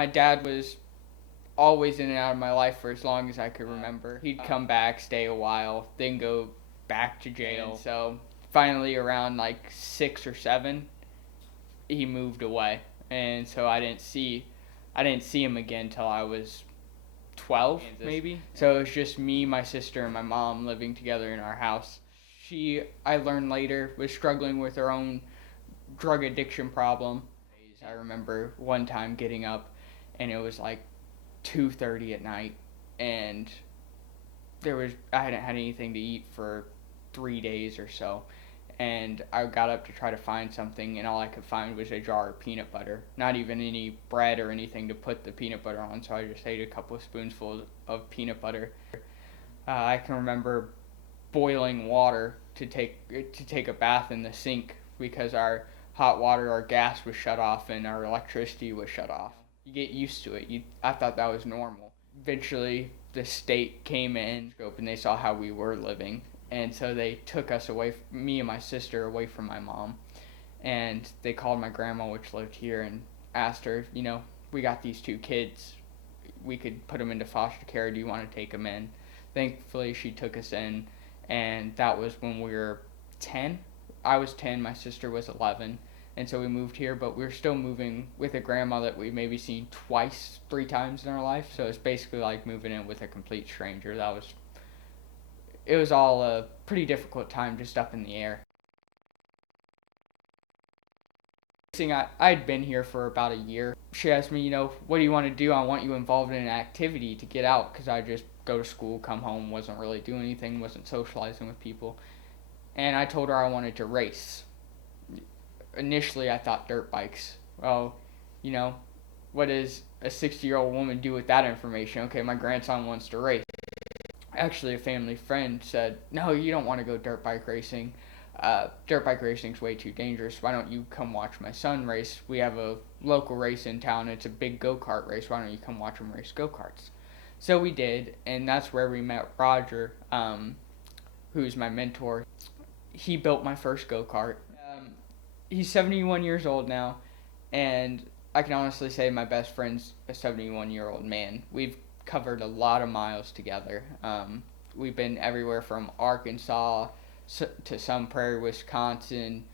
My dad was always in and out of my life for as long as I could remember. He'd come back, stay a while, then go back to jail. And so finally around like 6 or 7, he moved away. And so I didn't see him again till I was 12 maybe. So it was just me, my sister, and my mom living together in our house. She, I learned later, was struggling with her own drug addiction problem. I remember one time getting up and it was like 2:30 at night, and I hadn't had anything to eat for 3 days or so, and I got up to try to find something, and all I could find was a jar of peanut butter. Not even any bread or anything to put the peanut butter on, so I just ate a couple of spoonfuls of peanut butter. I can remember boiling water to take a bath in the sink because our hot water, our gas was shut off, and our electricity was shut off. You get used to it. I thought that was normal. Eventually, the state came in and they saw how we were living, and so they took us away, me and my sister, away from my mom, and they called my grandma, which lived here, and asked her, we got these 2 kids, we could put them into foster care. Do you want to take them in? Thankfully, she took us in, and that was when we were 10. I was 10, my sister was 11, and so we moved here, but we were still moving with a grandma that we maybe seen twice, 3 times in our life, so it's basically like moving in with a complete stranger. It was all a pretty difficult time, just up in the air. I'd been here for about a year. She asked me, what do you want to do? I want you involved in an activity to get out, because I just go to school, come home, wasn't really doing anything, wasn't socializing with people. And I told her I wanted to race. Initially, I thought dirt bikes. Well, what does a 60-year-old woman do with that information? Okay, my grandson wants to race. Actually, a family friend said, no, you don't want to go dirt bike racing. Dirt bike racing's way too dangerous. Why don't you come watch my son race? We have a local race in town. It's a big go-kart race. Why don't you come watch him race go-karts? So we did, and that's where we met Roger, who's my mentor. He built my first go-kart. He's 71 years old now, and I can honestly say my best friend's a 71-year-old man. We've covered a lot of miles together. We've been everywhere from Arkansas to Sun Prairie, Wisconsin,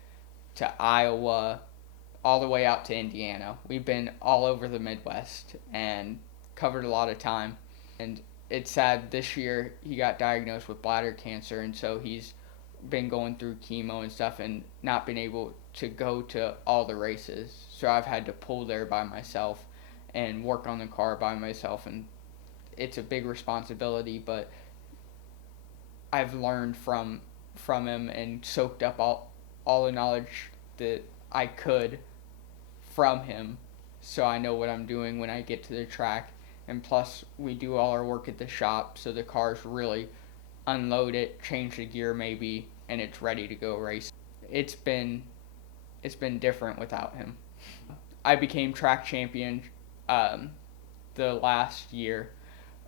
to Iowa, all the way out to Indiana. We've been all over the Midwest and covered a lot of time. And it's sad, this year he got diagnosed with bladder cancer, and so he's been going through chemo and stuff and not been able to go to all the races. So I've had to pull there by myself and work on the car by myself, and it's a big responsibility, but I've learned from him and soaked up all the knowledge that I could from him, so I know what I'm doing when I get to the track. And plus, we do all our work at the shop, so the car's really unload it, change the gear maybe, and it's ready to go race. It's been different without him. I became track champion the last year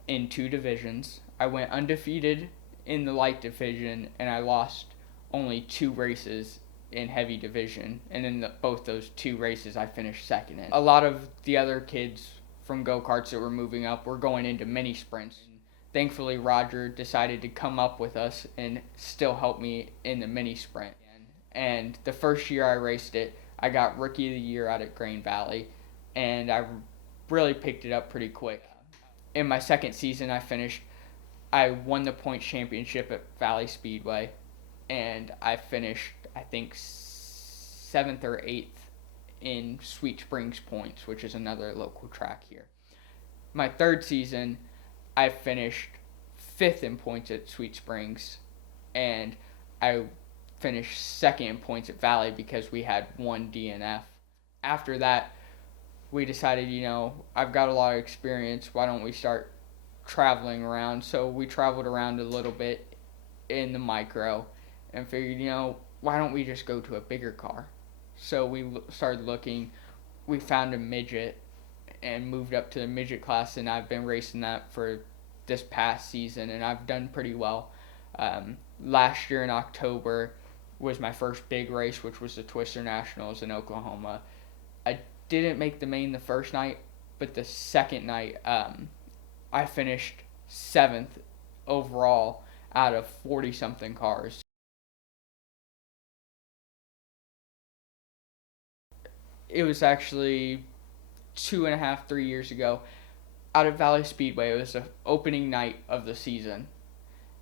in 2 divisions. I went undefeated in the light division, and I lost only 2 races in heavy division, and in both those 2 races I finished second in. A lot of the other kids from go-karts that were moving up were going into mini sprints. Thankfully, Roger decided to come up with us and still help me in the mini sprint. And the first year I raced it, I got Rookie of the Year out at Grain Valley, and I really picked it up pretty quick. In my second season, I won the points championship at Valley Speedway, and I finished, I think, 7th or 8th in Sweet Springs Points, which is another local track here. My third season, I finished 5th in points at Sweet Springs, and I finished 2nd in points at Valley because we had 1 DNF. After that, we decided, I've got a lot of experience, why don't we start traveling around? So we traveled around a little bit in the micro and figured, why don't we just go to a bigger car? So we started looking, we found a midget and moved up to the midget class, and I've been racing that for this past season, and I've done pretty well. Last year in October was my first big race, which was the Twister Nationals in Oklahoma. I didn't make the main the first night, but the second night, I finished seventh overall out of 40 something cars. It was actually 2.5, 3 years ago out at Valley Speedway. It was the opening night of the season,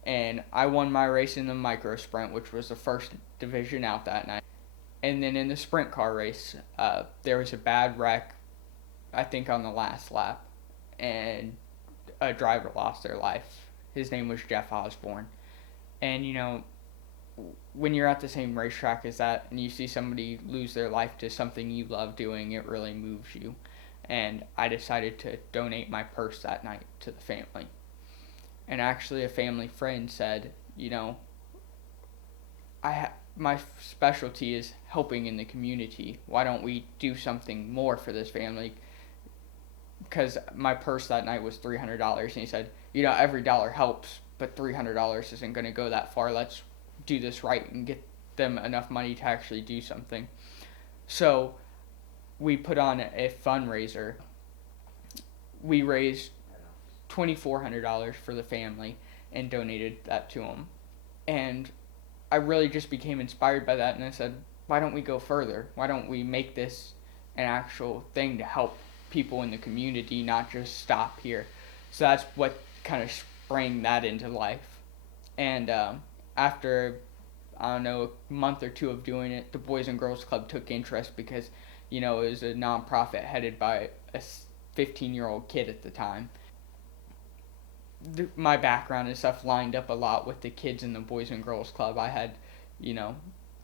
and I won my race in the micro sprint, which was the first division out that night. And then in the sprint car race, there was a bad wreck, I think on the last lap, and a driver lost their life. His name was Jeff Osborne. And when you're at the same racetrack as that and you see somebody lose their life to something you love doing, it really moves you. And I decided to donate my purse that night to the family. And actually, a family friend said, my specialty is helping in the community. Why don't we do something more for this family? Because my purse that night was $300, and he said, every dollar helps, but $300 isn't going to go that far. Let's do this right and get them enough money to actually do something. So we put on a fundraiser. We raised $2,400 for the family and donated that to them. And I really just became inspired by that, and I said, why don't we go further? Why don't we make this an actual thing to help people in the community, not just stop here? So that's what kind of sprang that into life. And after, I don't know, a month or two of doing it, the Boys and Girls Club took interest because, it was a nonprofit headed by a 15-year-old kid at the time. My background and stuff lined up a lot with the kids in the Boys and Girls Club. I had,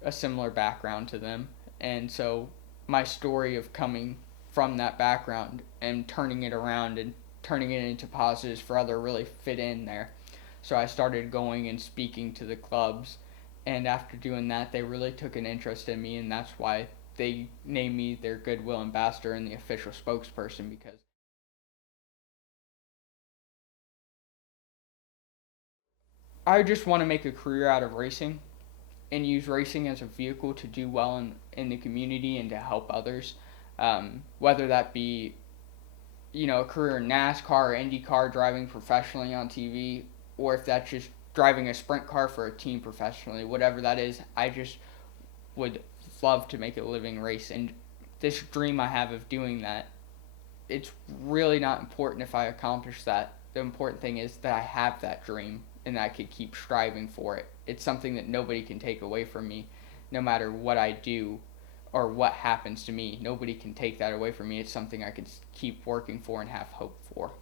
a similar background to them. And so my story of coming from that background and turning it around and turning it into positives for other really fit in there. So I started going and speaking to the clubs, and after doing that, they really took an interest in me, and that's why they named me their Goodwill Ambassador and the official spokesperson, because I just want to make a career out of racing and use racing as a vehicle to do well in the community and to help others, whether that be, a career in NASCAR or IndyCar, driving professionally on TV, or if that's just driving a sprint car for a team professionally, whatever that is, I just would love to make a living race. And this dream I have of doing that, it's really not important if I accomplish that. The important thing is that I have that dream and that I could keep striving for it. It's something that nobody can take away from me, no matter what I do or what happens to me. Nobody can take that away from me. It's something I can keep working for and have hope for.